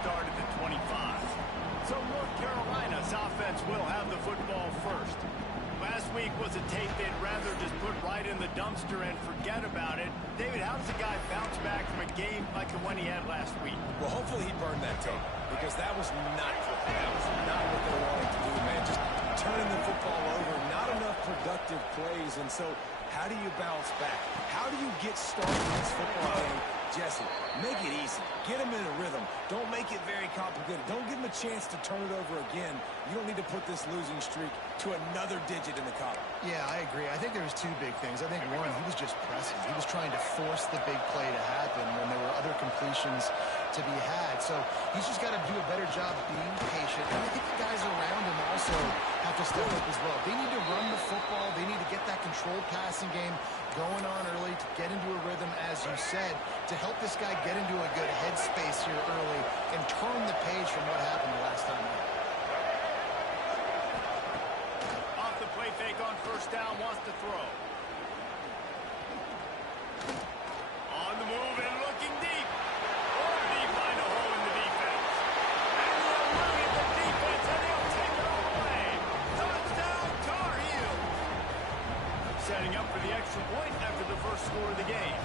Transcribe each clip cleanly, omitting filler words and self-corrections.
start at the 25. So North Carolina's offense will have the football first. Last week was a tape they'd rather just put right in the dumpster and forget about it. David, how does a guy bounce back from a game like the one he had last week? Well, hopefully he burned that tape, because that was not what they wanted to do, man. Just turning the football over, not enough productive plays. And so how do you bounce back? How do you get started in this football game? Jesse, make it easy. Get him in a rhythm. Don't make it very complicated. Don't give him a chance to turn it over again. You don't need to put this losing streak to another digit in the column. Yeah, I agree. I think there was two big things. I think, one, he was just pressing. He was trying to force the big play to happen when there were other completions to be had. So he's just got to do a better job being patient. And I think the guys around him also have to step up as well. They need to run the football. They need to get that controlled passing game going on early to get into a rhythm, as you said, to help this guy get into a good headspace here early and turn the page from what happened the last time out. Off the play fake on first down, wants to throw. On the move and looking deep. Oh, did he find a hole in the defense? And they'll run at the defense, and they'll take it all away. Touchdown, Tar Heels. Setting up for the extra point after the first score of the game.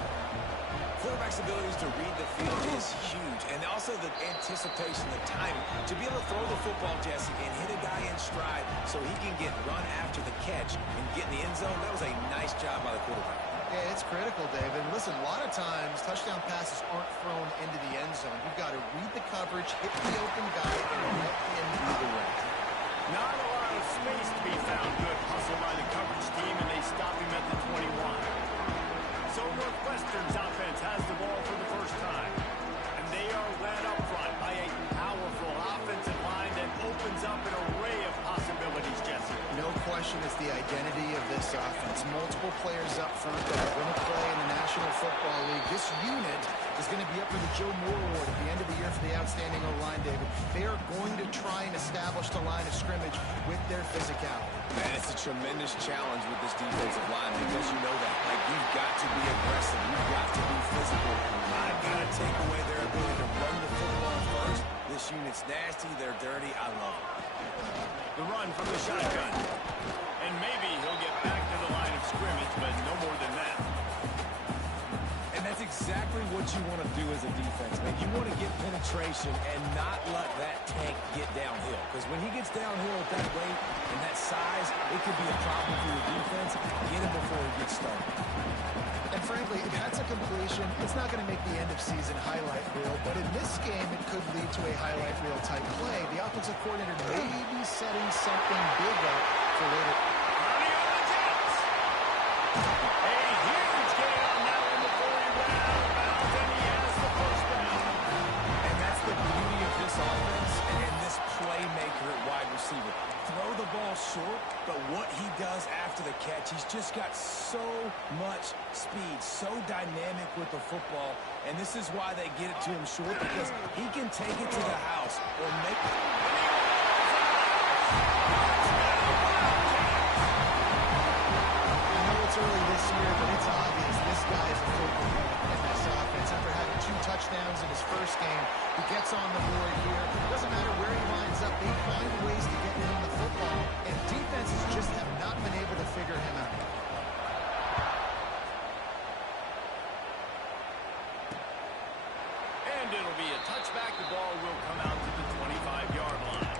Quarterback's abilities to read the field is huge, and also the anticipation, the timing. To be able to throw the football, Jesse, and hit a guy in stride so he can get run after the catch and get in the end zone, that was a nice job by the quarterback. Yeah, it's critical, David. Listen, a lot of times touchdown passes aren't thrown into the end zone. You've got to read the coverage, hit the open guy, and let him do the rest. Not a lot of space to be found. Good hustle by the coverage team, and they stop him at the 21. So Northwestern's offense has the ball for the first time. And they are led up front by a powerful offensive line that opens up an array of possibilities, Jesse. No question it's the identity of this offense. Multiple players up front that are going to play in the National Football League. This unit is going to be up for the Joe Moore Award at the end of the year for the outstanding O-line, David. They are going to try and establish the line of scrimmage with their physicality. Man, it's a tremendous challenge with this defensive line, because you know that. Like, you've got to be aggressive. You've got to be physical. I've got to take away their ability to run the football first. This unit's nasty. They're dirty. I love it. The run from the shotgun. And maybe he'll get back to the line of scrimmage, but no more than that. And that's exactly what you want to do as a defense, man. You want to get penetration and not let that tank get downhill. Because when he gets downhill at that weight and that size, it could be a problem for your defense. Get him before he gets started. And frankly, if that's a completion, it's not going to make the end-of-season highlight reel. But in this game, it could lead to a highlight reel type play. The offensive coordinator may be setting something big up for later. Running on the Jets. A huge gain on that one before he went out of bounds, and he has the first down. And that's the beauty of this offense and this playmaker at wide receiver. Throw the ball short, but what he does after the catch, he's just got so much speed, so dynamic with the football. And this is why they get it to him short, because he can take it to the house or make it. I know it's early this year, but it's obvious this guy is a football in this offense. After having 2 touchdowns in his first game, he gets on the board here. It doesn't matter where he lines up. They find ways to get him the football, and defenses just have not been able to figure him out. And it'll be a touchback. The ball will come out to the 25-yard line.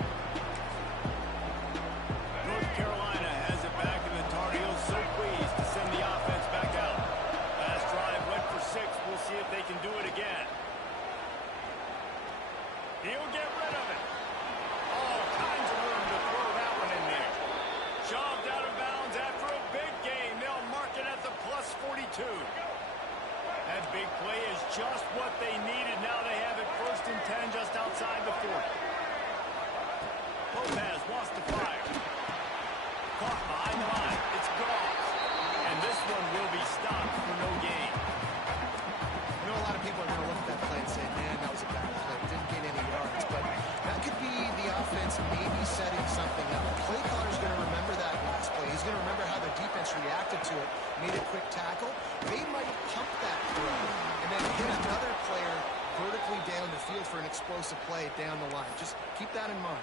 explosive play down the line. Just keep that in mind.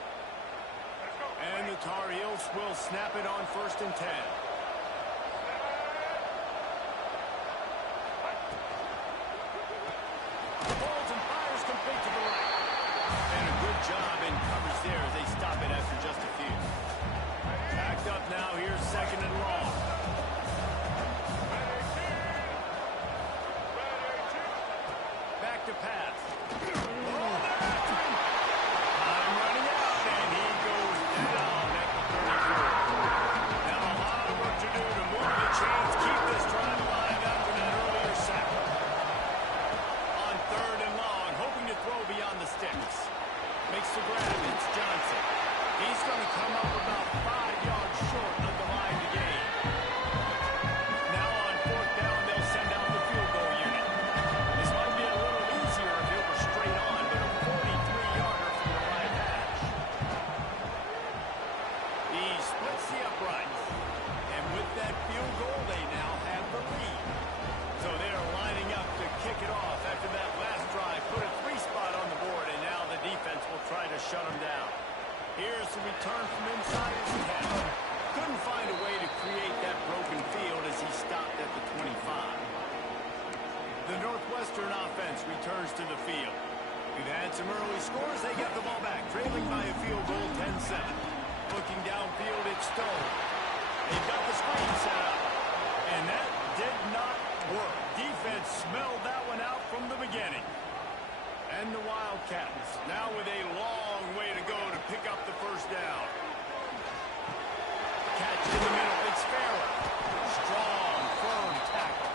And the Tar Heels will snap it on 1st and 10. Balls and fires complete to the right. And a good job in coverage there as they stop it after just a few. Backed up now. Here's 2nd and long. Back to pass. Oh, they're after him. Time running out, and he goes down at the 34. Now a lot of work to do to move the chains, keep this drive alive after that earlier sack. On 3rd and long, hoping to throw beyond the sticks. Makes the grab. It's Johnson. He's going to come up about 5 yards short of the line to gain. Now on 4th down, they'll send out the field goal unit. This might be a little easier if it were straight on, but a 43-yarder from the right hash. He splits the uprights. And with that field goal, they now have the lead. So they are lining up to kick it off after that last drive. Put a 3-spot on the board, and now the defense will try to shut them down. Here's the return from inside his 10. Couldn't find a way to create that broken field as he stopped at the 25. The Northwestern offense returns to the field. We've had some early scores. They get the ball back, trailing by a field goal, 10-7. Looking downfield, it's Stone. They've got the screen set up. And that did not work. Defense smelled that one out from the beginning. And the Wildcats now with a long way to go to pick up the 1st down. Catch in the middle. It's Farrell. Strong, firm tackle.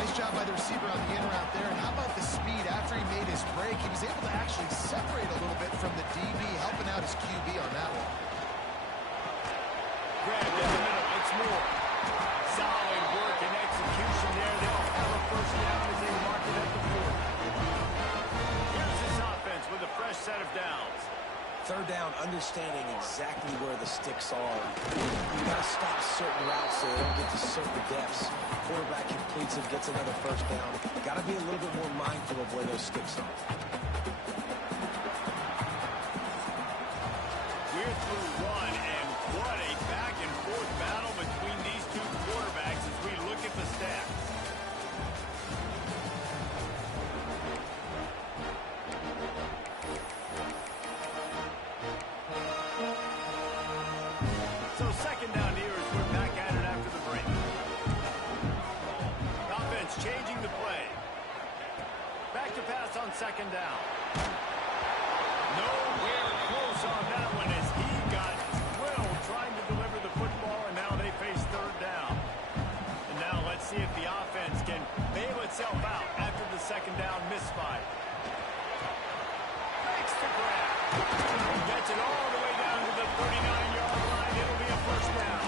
Nice job by the receiver on the in route there. And how about the speed after he made his break? He was able to actually separate a little bit from the DB, helping out his QB on that one. Grabbed in the middle. It's Moore. Solid work and execution there. They'll have a 1st down as they mark it at the 4. Here's this offense with a fresh set of downs. 3rd down, understanding exactly where the sticks are. You got to stop certain routes so they don't get to certain depths. Quarterback completes it, gets another 1st down. Got to be a little bit more mindful of where those sticks are. We're through one, and what a back-and-forth battle between these two quarterbacks as we look at the stats. So 2nd down here as we're back at it after the break. Offense changing the play. Back to pass on 2nd down. Nowhere close on that one as he got drilled trying to deliver the football, and now they face 3rd down. And now let's see if the offense can bail itself out after the 2nd down misfire. Makes the grab. Gets it all the way down to the 39-yard line. It'll be a 1st down.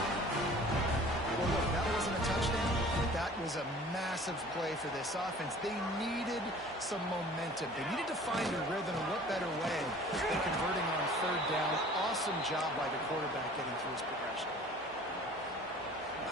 Well, look, that wasn't a touchdown. That was a massive play for this offense. They needed some momentum. They needed to find a rhythm, and what better way than converting on 3rd down. Awesome job by the quarterback getting through his progression.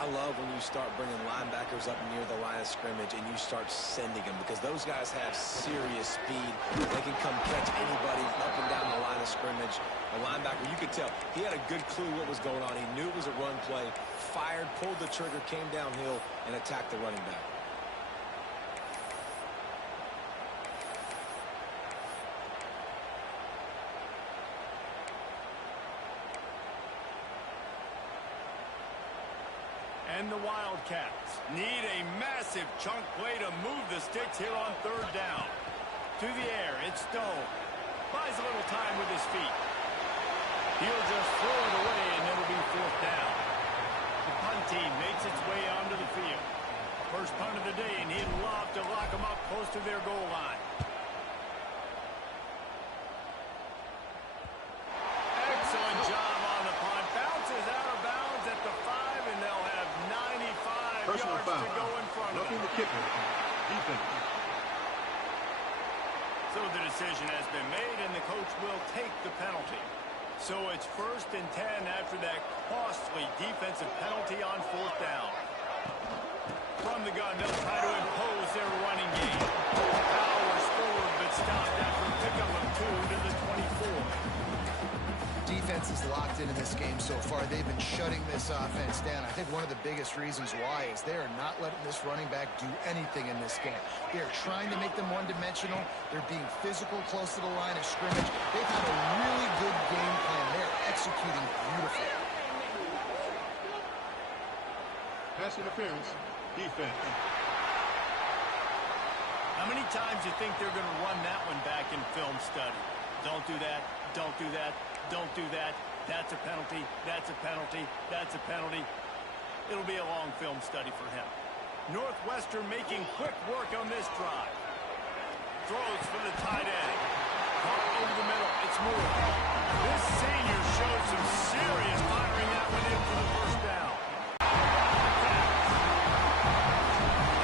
I love when you start bringing linebackers up near the line of scrimmage and you start sending them, because those guys have serious speed. They can come catch anybody up and down the line of scrimmage. A linebacker, you could tell, he had a good clue what was going on. He knew it was a run play, fired, pulled the trigger, came downhill, and attacked the running back. And the Wildcats need a massive chunk play to move the sticks here on 3rd down. To the air, it's Stone. Buys a little time with his feet. He'll just throw it away, and it'll be 4th down. The punt team makes its way onto the field. First punt of the day, and he'd love to lock them up close to their goal line. Excellent job on the punt. Bounces out of bounds at the 5, and they'll have 95 yards to go in front of them. The kicker. Defense. So the decision has been made, and the coach will take the penalty. So it's 1st and 10 after that costly defensive penalty on 4th down. From the gun, they'll try to impose their running game. Powers forward, but get stopped after a pickup of 2 to the 24. Defense is locked in this game so far. They've been shutting this offense down. I think one of the biggest reasons why is they are not letting this running back do anything in this game. They are trying to make them one-dimensional. They're being physical close to the line of scrimmage. They've had a really good game plan. They're executing beautifully. Pass interference, defense. How many times do you think they're going to run that one back in film study? Don't do that. Don't do that. Don't do that. That's a penalty. That's a penalty. That's a penalty. It'll be a long film study for him. Northwestern making quick work on this drive. Throws for the tight end. Caught over the middle. It's Moore. This senior shows some serious firing that one in for the first down.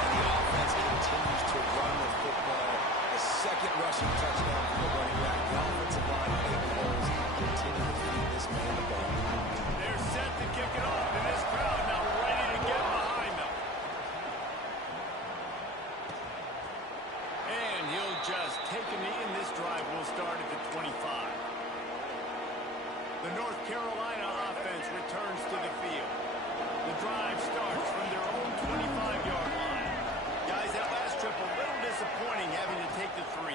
And the offense continues to run the football. The second rushing touchdown from the running back. The offensive line able holes continue to feed this man the ball. They're set to kick it off, and this crowd now ready to get behind them. And he'll just take a knee, and this drive will start at the 25. The North Carolina offense returns to the field. The drive starts from their own 25-yard line. Guys, that last trip a little disappointing having to take the 3.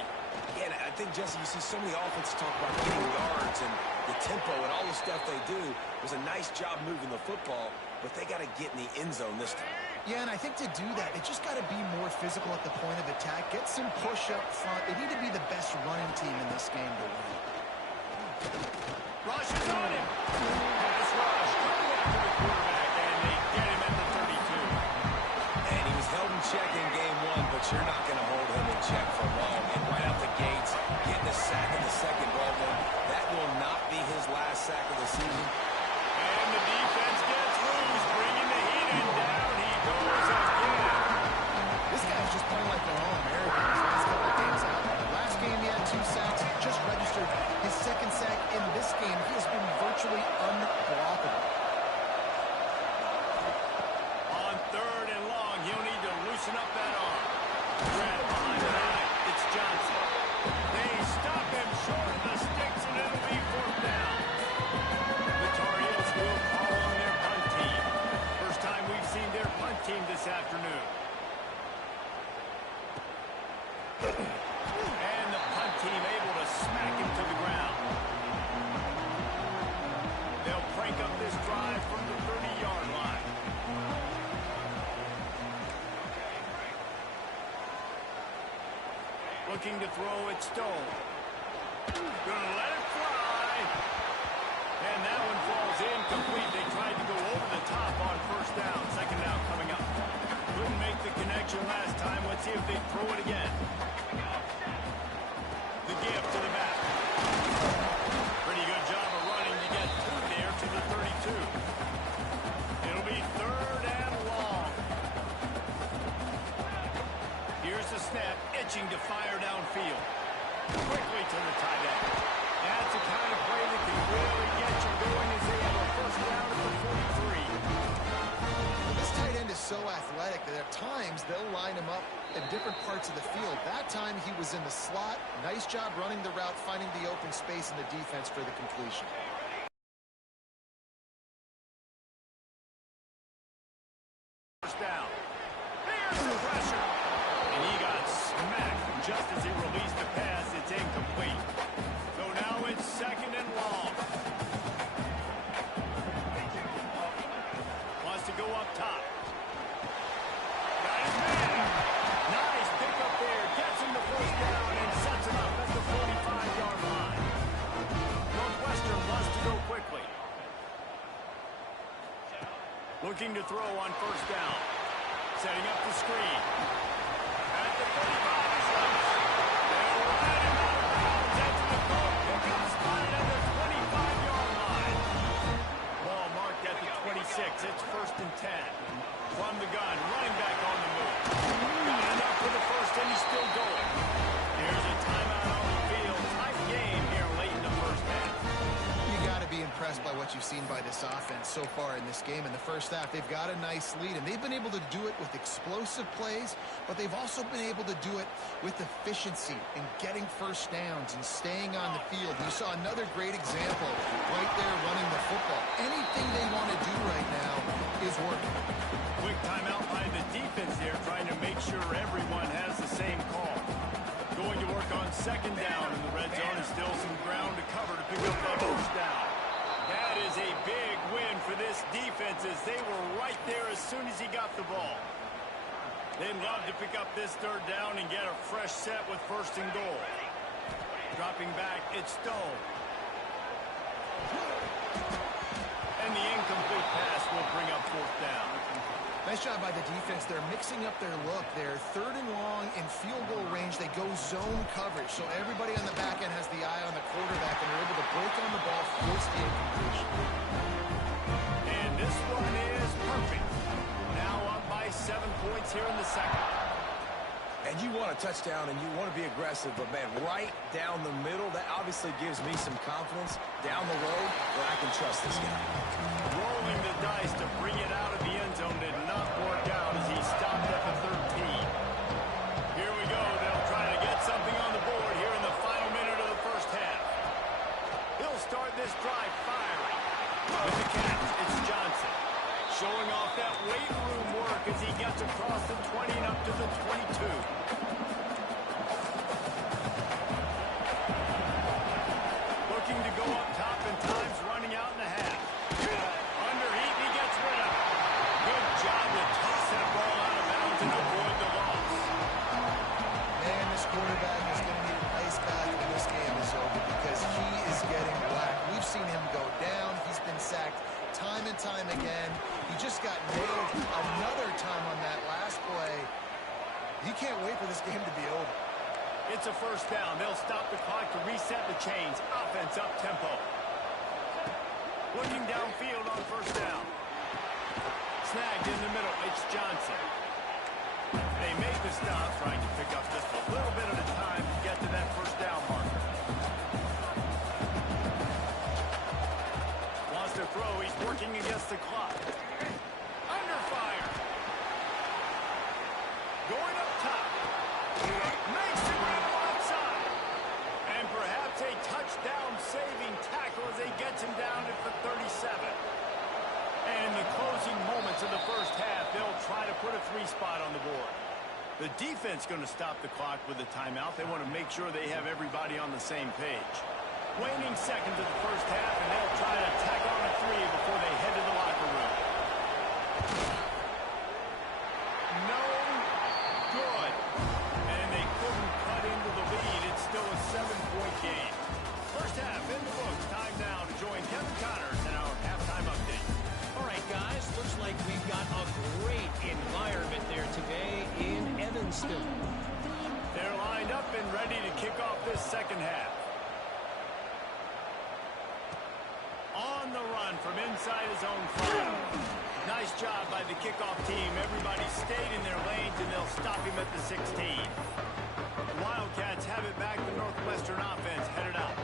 Yeah, and I think, Jesse, you see so many offenses talk about getting yards and the tempo and all the stuff they do. It was a nice job moving the football, but they got to get in the end zone this time. Yeah, and I think to do that, they just got to be more physical at the point of attack. Get some push up front. They need to be the best running team in this game to win. Rush is on him. Pass rush. Coming after the quarterback, and they get him at the 32. And he was held in check in game 1, but you're not going to hold him in check for long. And right out the gates, getting a sack in the second ball game. That will not be his last sack of the season. And the defense gets loose, bringing the heat in. Down he goes again. This guy's just playing like an All-American his last couple of games out. Last game he had 2 sacks, just registered his second sack in this game. He has been virtually unblockable. On 3rd and long, he'll need to loosen up that arm. Grab behind the line. It's Johnson. They stop him short of the sticks, and it'll be 4th down. The Tar Heels will call on their punt team. First time we've seen their punt team this afternoon. And the punt team able to smack him to the ground. They'll crank up this drive from the 30-yard line. Looking to throw it, Stone. Gonna let it fly. And that one falls incomplete. They tried to go over the top on 1st down. 2nd down coming up. Couldn't make the connection last time. Let's see if they throw it again. The give to the back. Pretty good job of running to get through there to the 32. It'll be 3rd and long. Here's the snap, itching to fire downfield. Quickly to the tight end. That's the kind of play that can really get you going as they have a 1st down at the 43. This tight end is so athletic that at times they'll line him up in different parts of the field. That time he was in the slot. Nice job running the route, finding the open space in the defense for the completion. First down. Here's the pressure. And he got smacked just as he released the pass. It's incomplete. So now it's 2nd and long. Wants to go up top. Got his man. Nice pickup there. Gets him the 1st down and sets him up at the 45-yard line. Northwestern wants to go quickly. Looking to throw on 1st down. Setting up the screen. At the 35, he's loose. They'll ride him out of bounds into the goal. Pickup spotted at the 25-yard line. Ball marked at the 26. It's 1st and 10. From the gun, running back on the move. Got enough for the 1st, and he's still going. Here's a timeout on the field. Tight game here late in the 1st half. You got to be impressed by what what you've seen by this offense so far in this game. In the first half, they've got a nice lead, and they've been able to do it with explosive plays, but they've also been able to do it with efficiency and getting first downs and staying on the field. You saw another great example right there running the football. Anything they want to do right now is working. Quick timeout by the defense here, trying to make sure everyone has the same call. Going to work on second down in the red zone, and still some ground to cover to pick up that first down. That is a big win for this defense, as they were right there as soon as he got the ball. They'd love to pick up this third down and get a fresh set with first and goal. Dropping back, it's Stone. And the incomplete pass will bring up fourth down. Nice job by the defense. They're mixing up their look. They're third and long in field goal range. They go zone coverage, so everybody on the back end has the eye on the quarterback, and they're able to break on the ball, force the incompletion. And this one is perfect. Now up by 7 points here in the second. And you want a touchdown, and you want to be aggressive, but, man, right down the middle, that obviously gives me some confidence down the road that I can trust this guy. Rolling the dice to bring it out of the end zone did not work out as he stopped at the 13. Here we go. They'll try to get something on the board here in the final minute of the first half. He'll start this drive firing. With the catch, it's Johnson. Showing off that weight room work as he gets across the 20 and up to the 22. Looking to go up top, and time's running out in the half. Underheat, he gets rid of it. Good job to toss that ball out of bounds and avoid the loss. Man, this quarterback is going to need an ice bath when this game is over, because he is getting whacked. We've seen him go down. He's been sacked time and time again. He just got nailed another time on that last play. He can't wait for this game to be over. It's a first down. They'll stop the clock to reset the chains. Offense up tempo. Looking downfield on first down. Snagged in the middle. It's Johnson. They make the stop, trying to pick up just a little bit at a time to get to that first down marker. Wants to throw. He's working against the clock. Under fire. Going up top. Makes the grab outside. And perhaps a touchdown-saving tackle as they get him down at the 37. And in the closing moments of the first half, they'll try to put a 3-spot on the board. The defense going to stop the clock with a timeout. They want to make sure they have everybody on the same page. Waning seconds of the first half, and they'll try to tack on a 3 before they head to the locker room. No good. And they couldn't cut into the lead. It's still a 7-point game. First half in the books. Time now to join Kevin Connors in our halftime update. All right, guys, looks like we've got a great environment there today in Evanston. They're lined up and ready to kick off this second half. On the run from inside his own 5. Nice job by the kickoff team. Everybody stayed in their lanes, and they'll stop him at the 16. The Wildcats have it back. The Northwestern offense headed out.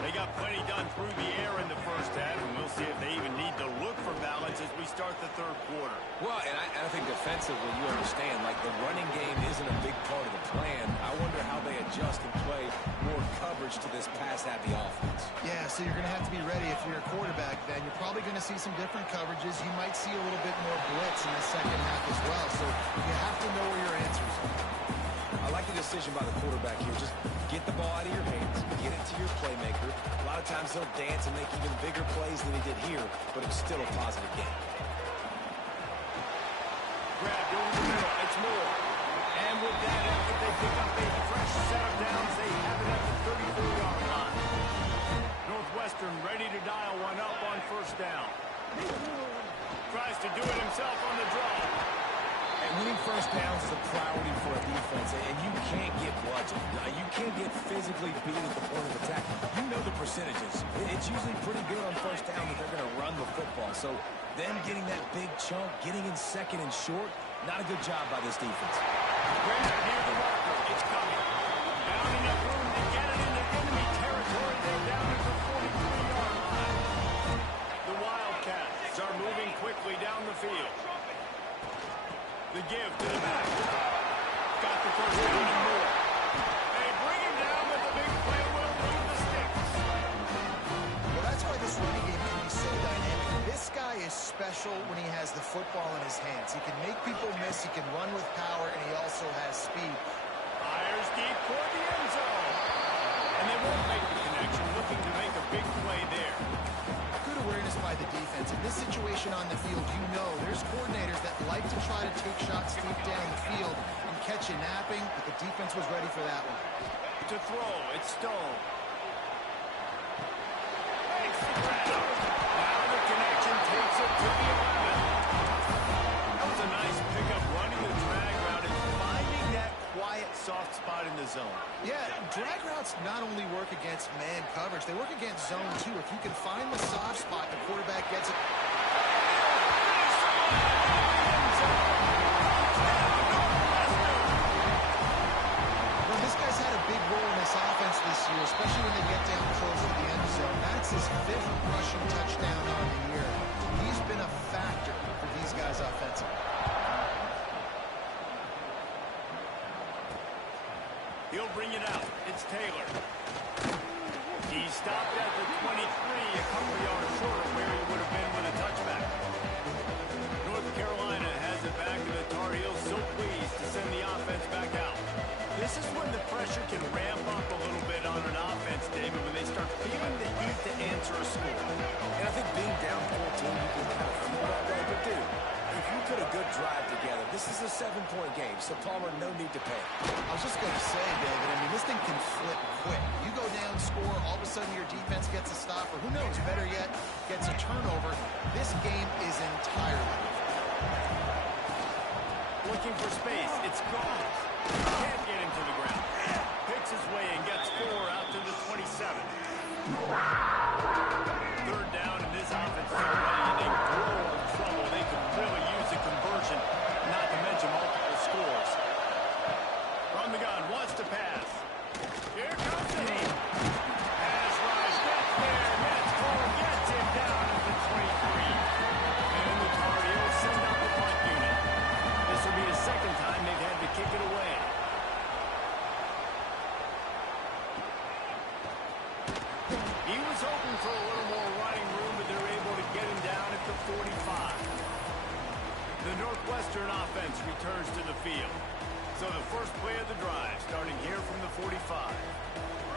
They got plenty done through the air in the first half, and we'll see if they even need to look for balance as we start the third quarter. Well, and I think defensively, you understand, like the running game isn't a big part of the plan. I wonder how they adjust and play more coverage to this pass-happy offense. Yeah, so you're going to have to be ready if you're a quarterback then. You're probably going to see some different coverages. You might see a little bit more blitz in the second half as well. So you have to know where your answers are. I like the decision by the quarterback here. Just get the ball out of your hands, get it to your playmaker. A lot of times he'll dance and make even bigger plays than he did here, but it's still a positive game. Grabbed over the middle. It's Moore. And with that effort, they pick up a fresh set of downs. They have it at the 34-yard line. Northwestern ready to dial one up on first down. Tries to do it himself on the draw. And winning first downs is a priority for a defense, and you can't get bludgeoned. You can't get physically beat at the point of attack. You know the percentages. It's usually pretty good on first down that they're going to run the football. So them getting that big chunk, getting in second and short, not a good job by this defense. Grab near the marker. It's coming. Down enough room to get it into enemy territory. They're down at the 43-yard line. Are moving quickly down the field. The give to the back. Got the first down and more. They bring him down with the big play. Will move the sticks. Well, that's why this running game can be so dynamic. This guy is special when he has the football in his hands. He can make people miss. He can run with power, and he also has speed. Fires deep toward the end zone. And they won't make the connection, looking to make a big play there. Good awareness by the defense. In this situation on the field, you know there's coordinators that like to try to take shots deep down the field and catch you napping, but the defense was ready for that one. To throw, it's Stone. Makes the grab. Now the connection takes it to the 11. That was a nice pickup, running the drag route and finding that quiet, soft spot in the zone. Yeah, drag routes not only work against man coverage, they work against zone too. If you can find the soft spot, the quarterback gets it. Well, this guy's had a big role in this offense this year, especially when they get down close to the end zone. That's his 5th rushing touchdown on the year. He's been a factor for these guys offensively. He'll bring it out. It's Taylor. He stopped at the 23, a couple yards short of where he would have been with a touchback. North Carolina has it back, and the Tar Heels so pleased to send the offense back out. This is when the pressure can ramp up a little bit on an offense, David, when they start feeling the heat to answer a score. And I think being down 14, you can kind of feel that way. But, dude, if you put a good drive together, this is a 7-point game, so Palmer, no need to panic. I was just going to say, David, I mean, this thing can flip quick. You go down, score, all of a sudden your defense gets a stop, or who knows, better yet, gets a turnover. This game is entirely looking for space. It's gone. Can't get him to the ground. Picks his way and gets 4 out to the 27. Third down, and this offense is ready, and they grow in trouble. They could really use a conversion, not to mention multiple scores. From the gun, wants to pass. Here comes the heat. Pass rise, gets there, gets full, gets him down at the 23. And the Tar Heels send out the punt unit. This will be the second time they've had to kick it away. He was hoping for a little more running room, but they're able to get him down at the 45. The Northwestern offense returns to the field. So the first play of the drive, starting here from the 45.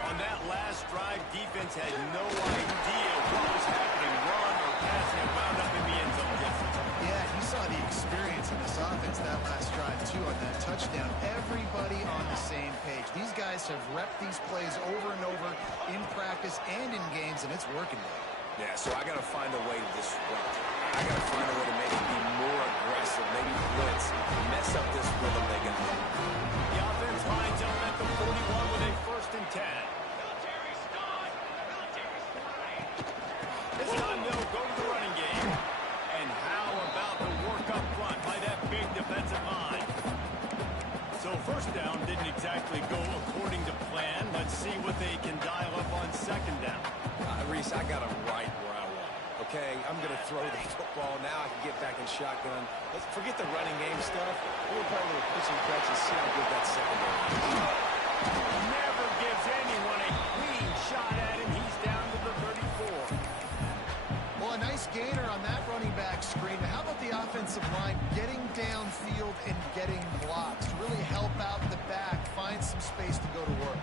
On that last drive, defense had no idea what was happening, run or pass, and it wound up in the end zone, Jesse. Yeah, you saw the experience in this offense that last drive, too, on that touchdown. Everybody on the same page. These guys have repped these plays over and over in practice and in games, and it's working now. Yeah, so I got to find a way to disrupt. I got to find a way to make it be more aggressive, maybe blitz, mess up this rhythm they got. The offense lines up at the 41 with a 1st and 10. It's time they'll go to the running game. And how about the work up front by that big defensive line? So first down didn't exactly go according to plan. Let's see what they can dial up on 2nd down. Reese, I got him right where I want. Okay, I'm going to throw the football. Now I can get back in shotgun. Let's forget the running game stuff. We'll play a little pitch and catch and see how good that secondary is. Never gives anyone a clean shot at him. He's down to the 34. Well, a nice gainer on that running back screen. How about the offensive line getting downfield and getting blocks to really help out the back, find some space to go to work?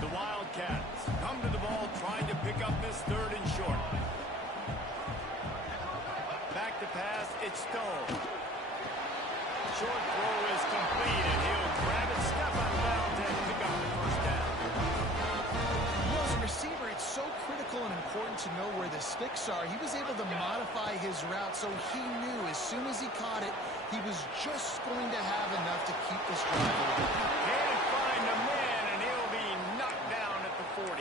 The Wildcats come to the ball trying to pick up this 3rd and short. Back to pass, it's Stone. Short throw is complete, and he'll grab it, step out of bounds, and pick up the 1st down. Well, as a receiver, it's so critical and important to know where the sticks are. He was able to modify his route, so he knew as soon as he caught it, he was just going to have enough to keep this drive moving. Can't find a man, and he'll be knocked down at the 40.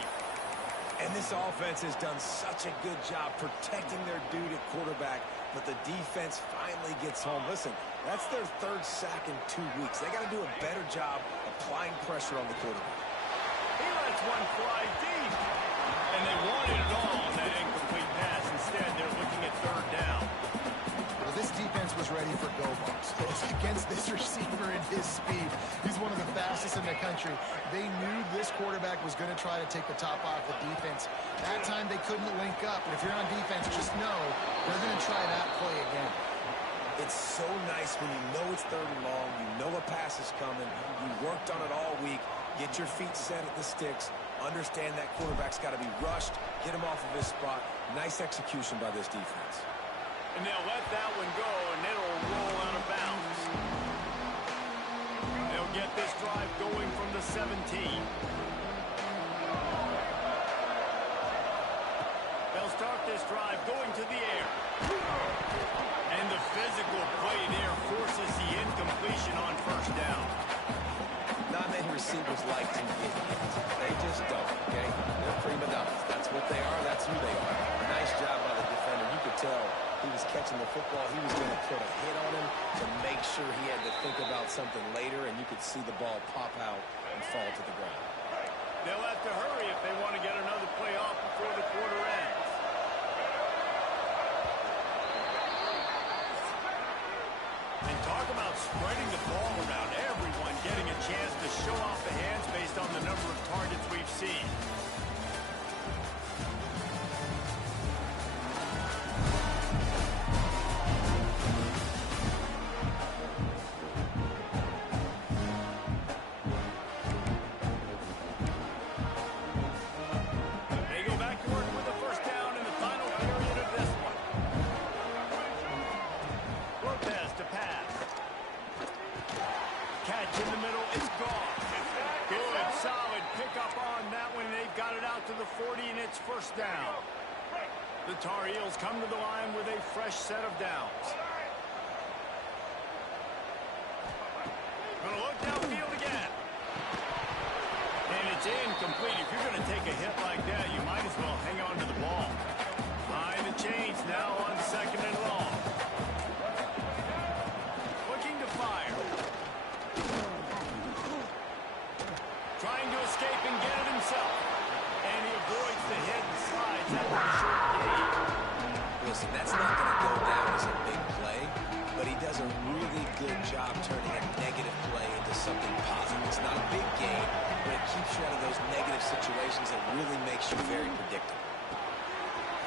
And this offense has done such a good job protecting their dude at quarterback, but the defense finally gets home. Listen, that's their 3rd sack in 2 weeks. They got to do a better job applying pressure on the quarterback. He lets one fly deep, and they wanted it all on that incomplete pass. with his speed. He's one of the fastest in the country. They knew this quarterback was going to try to take the top off the defense. That time they couldn't link up. But if you're on defense, just know they're going to try that play again. It's so nice when you know it's 3rd and long, you know a pass is coming, you worked on it all week, get your feet set at the sticks, understand that quarterback's got to be rushed, get him off of his spot. Nice execution by this defense. And they'll let that one go, and it'll roll out of bounds. They'll get this drive going from the 17. They'll start this drive going to the air. And the physical play there forces the incompletion on 1st down. Not many receivers like to get hit. They just don't, okay? They're prima donnas. That's what they are. That's who they are. Nice job by the defender. You could tell he was catching the football. He was going to put a hit on him to make sure he had to think about something later, and you could see the ball pop out and fall to the ground. They'll have to hurry if they want to get another play off before the quarter ends. And talk about spreading the ball around, everyone getting a chance to show off the hands based on the number of targets we've seen. They go back to work with the 1st down in the final period of this one. Lopez to pass. Catch in the middle, it's gone. Good, solid pickup on that one. They've got it out to the 40, and it's 1st down. The Tar Heels come to the line with a fresh set of downs. Gonna look downfield again. And it's incomplete. If you're gonna take a hit like that, you might as well hang on to the ball. Behind the chains now on 2nd and long. Looking to fire. Trying to escape and get it himself. And he avoids the hit and slides after a short gain. Listen, that's not going to go down as a big play, but he does a really good job turning a negative play into something positive. It's not a big gain, but it keeps you out of those negative situations that really makes you very predictable.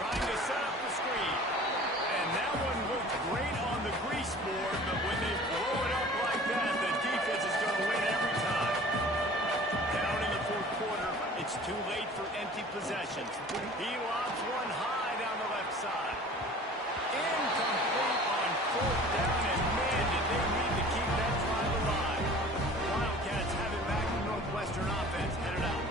Trying to set up the screen. And that one looked great on the grease board, but when they blow it up like that, the defense is going to win every time. Down in the 4th quarter, it's too late for empty possessions. He lobs one high down the left side. Incomplete on 4th down, and man, did they need to keep that drive alive. Wildcats have it back to Northwestern offense headed out.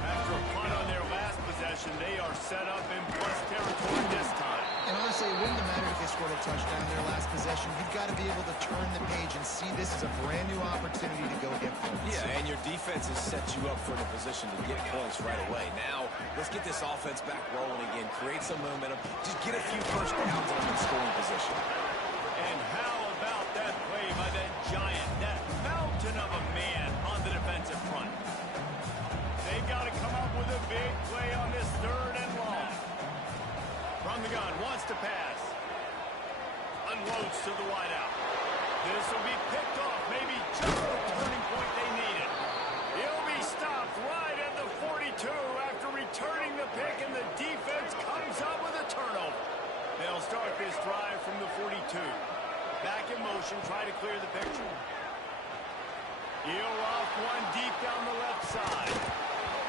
After a punt on their last possession, they are set up in plus territory this time. And honestly, it wouldn't have mattered if they scored a touchdown their last possession. You've got to be able to turn the page and see this as a brand new opportunity to go get points. Yeah, and your defense has set you up for the position to get points right away. Now, let's get this offense back rolling again, create some momentum, just get a few 1st downs on them in scoring position. And how about that play by that giant, that mountain of a man on the defensive front? They've got to come up with a big play on this 3rd and long. From the gun, wants to pass. Unloads to the wideout. This will be picked off, maybe just the turning point they needed. He'll be stopped right at the 42 after returning the pick, and the defense comes up with a turnover. They'll start this drive from the 42. Back in motion, try to clear the picture. He'll off one deep down the left side.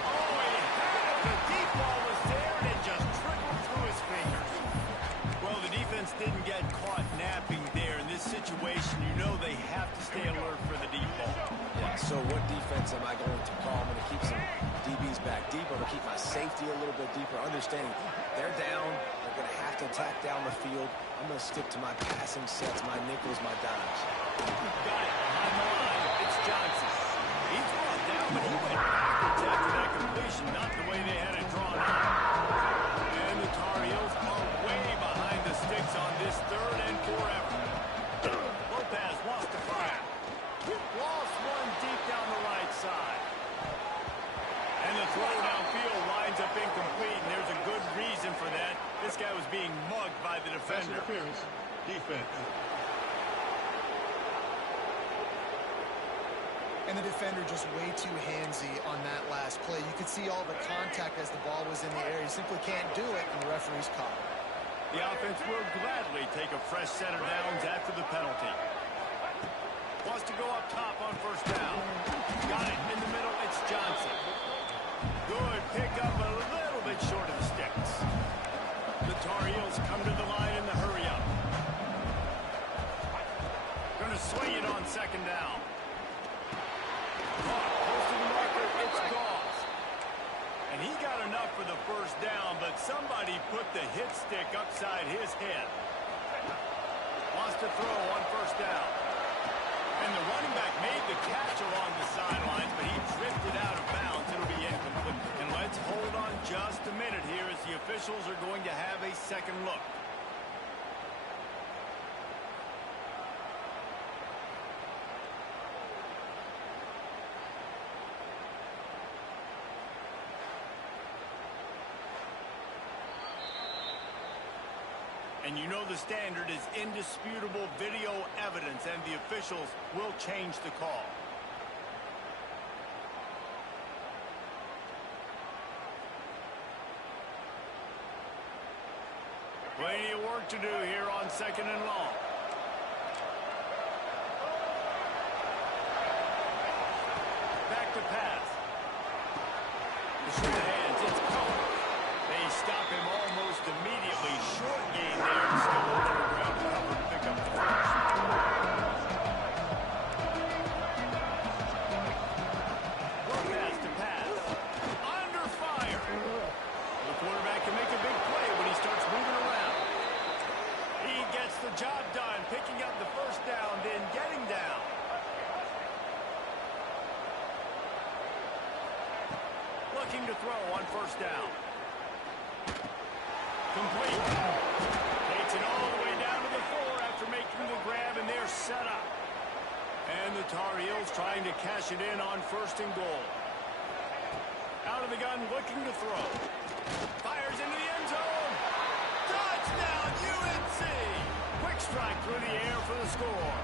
Oh, he had it. The deep ball was there, and it just trickled through his fingers. Well, the defense didn't get caught napping there. In this situation, you know they have to stay alert for the deep ball. Yeah, so what defense am I going to call? I'm going to keep some DBs back deep. I'm going to keep my safety a little bit deeper, understanding they're down. They're going to have to attack down the field. I'm going to stick to my passing sets, my nickels, my dimes. Got it behind the line. It's Johnson. He's brought down, but he went backwards after that completion, not the way they had it drawn up. And the Tar Heels are way behind the sticks on this 3rd and forever. Lopez wants to fire. Lost one deep down the right side. And the throw downfield winds up incomplete, and there's a good reason for that. This guy was being mugged by the Pass defender. interference. Defense. And the defender just way too handsy on that last play. You could see all the contact as the ball was in the air. He simply can't do it, and the referee's caught it. The offense will gladly take a fresh set of downs after the penalty. Wants to go up top on first down. Got it in the middle. It's Johnson. Good pickup, a little bit short of the sticks. The Tar Heels come to the line in the hurry-up. Going to swing it on second down. Close to the marker, it's Goss. And he got enough for the first down, but somebody put the hit stick upside his head. Wants to throw on first down. And the running back made the catch along the sidelines, but he drifted out of bounds. It'll be incomplete. And let's hold on just a minute here as the officials are going to have a second look. And you know the standard is indisputable video evidence, and the officials will change the call. Plenty of work to do here on second and long. Back to pass. Between the hands, it's covered. They stop him almost immediately. Short gain there. Still on the ground cover to pick up the first. Lopez to pass. Under fire. The quarterback can make a big play when he starts moving around. He gets the job done, picking up the first down, then getting down. Looking to throw on first down. Complete. Takes it all the way down to the 4 after making the grab, and they're set up. And the Tar Heels trying to cash it in on first and goal. Out of the gun, looking to throw. Fires into the end zone. Touchdown, UNC! Quick strike through the air for the score.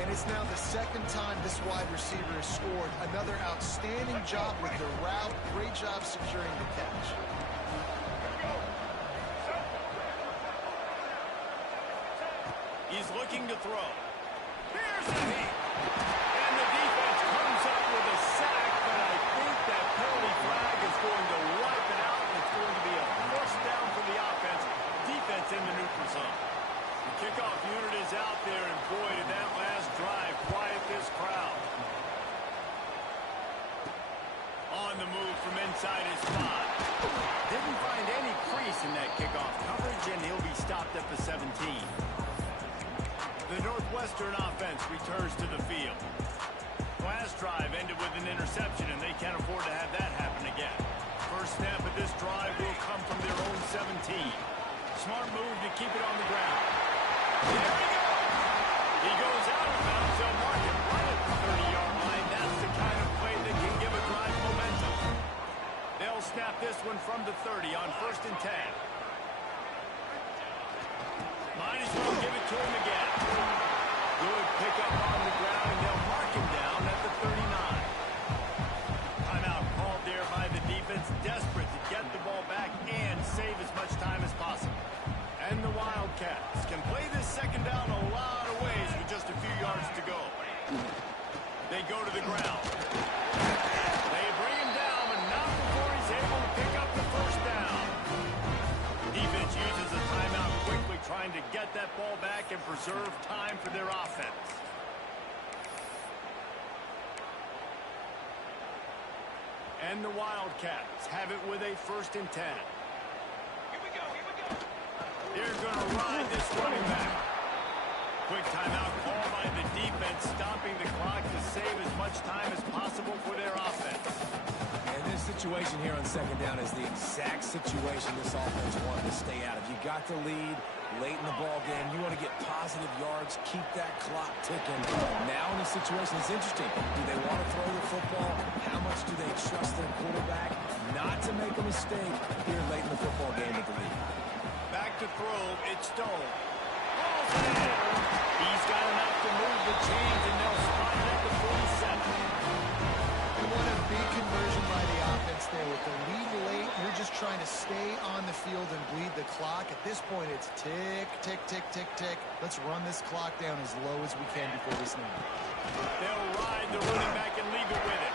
And it's now the second time this wide receiver has scored. Another outstanding job with the route. Great job securing the catch. He's looking to throw. Here's the heat. And the defense comes up with a sack, but I think that penalty flag is going to wipe it out, and it's going to be a first down for the offense. Defense in the neutral zone. The kickoff unit is out there, and boy, did that last drive quiet this crowd. On the move from inside his spot. Didn't find any crease in that kickoff coverage, and he'll be stopped at the 17. The Northwestern offense returns to the field. Last drive ended with an interception, and they can't afford to have that happen again. First snap of this drive will come from their own 17. Smart move to keep it on the ground. There he goes. He goes out of bounds. They'll mark him right at the 30-yard line. That's the kind of play that can give a drive momentum. They'll snap this one from the 30 on first and 10. Might as well give it to him again. Good pickup on the ground, and they'll mark him down at the 39. Timeout called there by the defense, desperate to get the ball back and save as much time as possible. And the Wildcats can play this second down a lot of ways with just a few yards to go. They go to the ground. They bring him down, but not before he's able to pick up the first down. Defense uses a timeout quickly, trying to get that ball back and preserve time for their offense. And the Wildcats have it with a first and 10. Here we go, here we go. They're going to ride this running back. Quick timeout call by the defense, stopping the clock to save as much time as possible for their offense. And this situation here on second down is the exact situation this offense wanted to stay out of. You got the lead late in the ball game. You want to get positive yards, keep that clock ticking. Now in this situation, it's interesting. Do they want to throw the football? How much do they trust their quarterback not to make a mistake here late in the football game with the lead? Back to throw, it's Stone. Ball's in. He's got enough to move the chains, and they'll spot it at the 47. And what a big conversion by the offense there. With the lead late, you're just trying to stay on the field and bleed the clock. At this point, it's tick, tick, tick, tick, tick. Let's run this clock down as low as we can before we snap. They'll ride the running back and leave it with it.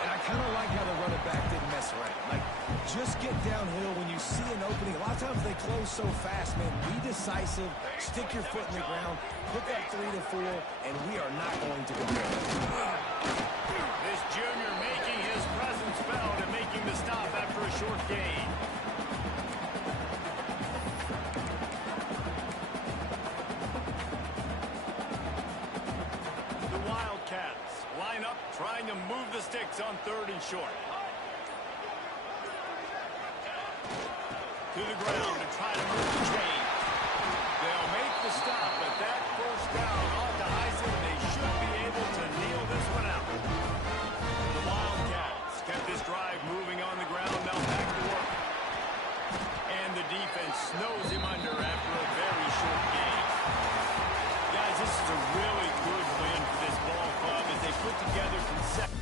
And I kind of like how the running back didn't mess around. Like, just get downhill when you see an opening. A lot of times they close so fast, man. Be decisive, stick your foot in the ground, pick up 3 to 4, and we are not going to compare. This junior making his presence felt and making the stop after a short gain. The Wildcats line up, trying to move the sticks on 3rd and short. To the ground to try to move the chain. They'll make the stop, but that first down on to Heisen. They should be able to kneel this one out. The Wildcats kept this drive moving on the ground. Now back to work. And the defense snows him under after a very short game. Guys, this is a really good win for this ball club as they put together some